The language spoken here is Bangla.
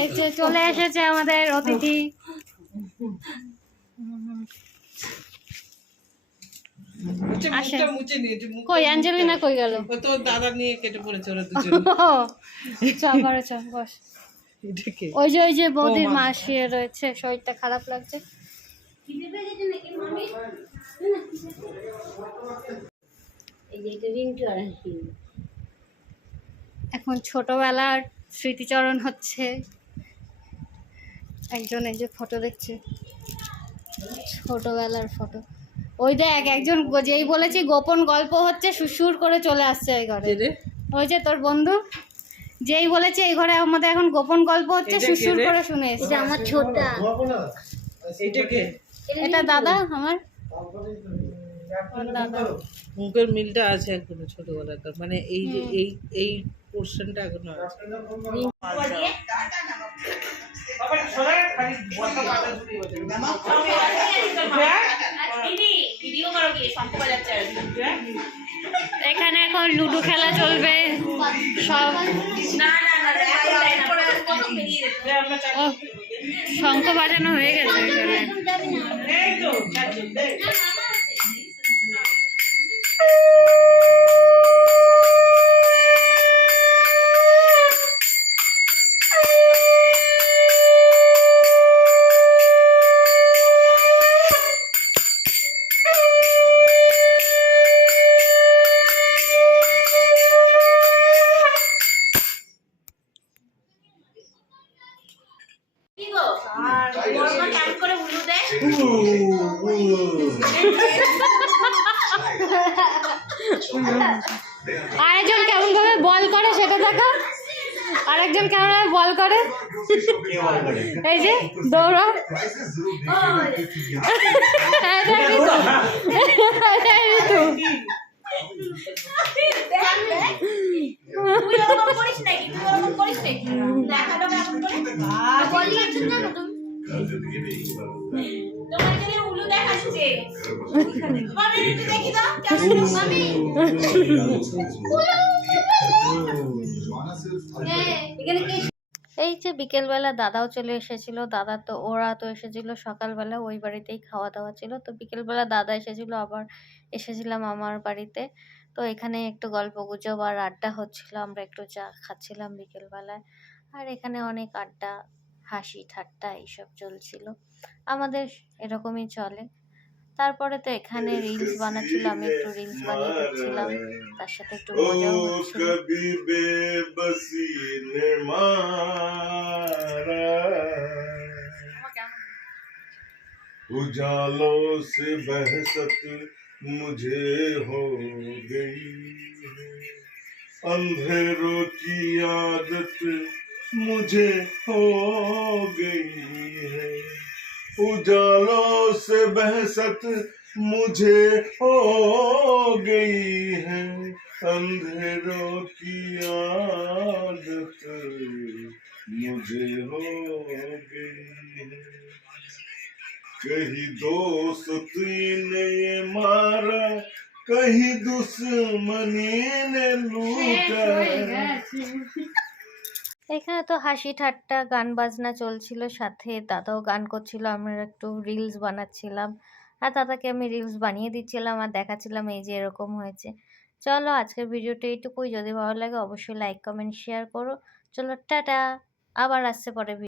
এই যে চলে এসেছে আমাদের অতিথি। কই অ্যাঞ্জেলিনা কই গেল? তোর দাদা নিয়ে কেটে পড়েছে ওরা দুজন। চল ঘরে চল বস। ওই যে বৌদির মা শুয়ে রয়েছে, শরীরটা খারাপ লাগছে। এখন ছোটবেলার স্মৃতিচরণ হচ্ছে। একজন এই যে ফটো দেখছে, ছোটবেলার ফটো। ওই দেখ একজন যেই বলেছি গোপন গল্প হচ্ছে সুর করে চলে আসছে এই ঘরে। ওই যে তোর বন্ধু যেই বলেছে এই ঘরে আমাদের এখন গোপন গল্প হচ্ছে সুর করে শুনে এসছে। আমার ছোটটা এটা দাদা, আমার দাদা। মুখের মিলটা আছে এখনো ছোটবেলাকার, মানে এই যে এই পোর্শনটা এখনো আছে। এখানে এখন লুডো খেলা চলবে সব। শঙ্খ বাজানো হয়ে গেছে এখানে। আরেকজন কেমন ভাবে বল করে সেটা দেখো, আরেকজন কেমন ভাবে বল করে, এই যে দৌড়া। এই যে বিকেলবেলা দাদাও চলে এসেছিল। দাদা তো ওরা তো এসেছিল সকালবেলা, ওই বাড়িতেই খাওয়া দাওয়া ছিল। তো বিকেলবেলা দাদা এসেছিল, আবার এসেছিলাম আমার বাড়িতে। তো এখানে একটু গল্প গুজব আর আড্ডা হচ্ছিল, আমরা একটু চা খাচ্ছিলাম বিকেলবেলায়। আর এখানে অনেক আড্ডা হাসি ঠাট্টা এইসব চলছিল, আমাদের এরকমই চলে। তারপরে তো এখানে রিলস বানাচ্ছিল, আমি একটু রিলস বানিয়ে দিচ্ছিলাম, তার সাথে একটু মজাও হচ্ছিল। उजालों से बहसत मुझे हो गई है, अंधेरों की आदत मुझे हो गई है, उजालों से बहसत मुझे हो गई है, अंधेरों की आदत मुझे हो गई है, कहीं दोस्ती ने मारा कहीं दुश्मनी ने लूटा। এখানে তো হাসি ঠাট্টা গান বাজনা চলছিল, সাথে দাদাও গান করছিল, আমরা একটু রিলস বানাচ্ছিলাম। আর দাদাকে আমি রিলস বানিয়ে দিচ্ছিলাম আর দেখাচ্ছিলাম এই যে এরকম হয়েছে। চলো আজকের ভিডিওটা এইটুকুই, যদি ভালো লাগে অবশ্যই লাইক কমেন্ট শেয়ার করো। চলো টাটা, আবার আসছে পরে।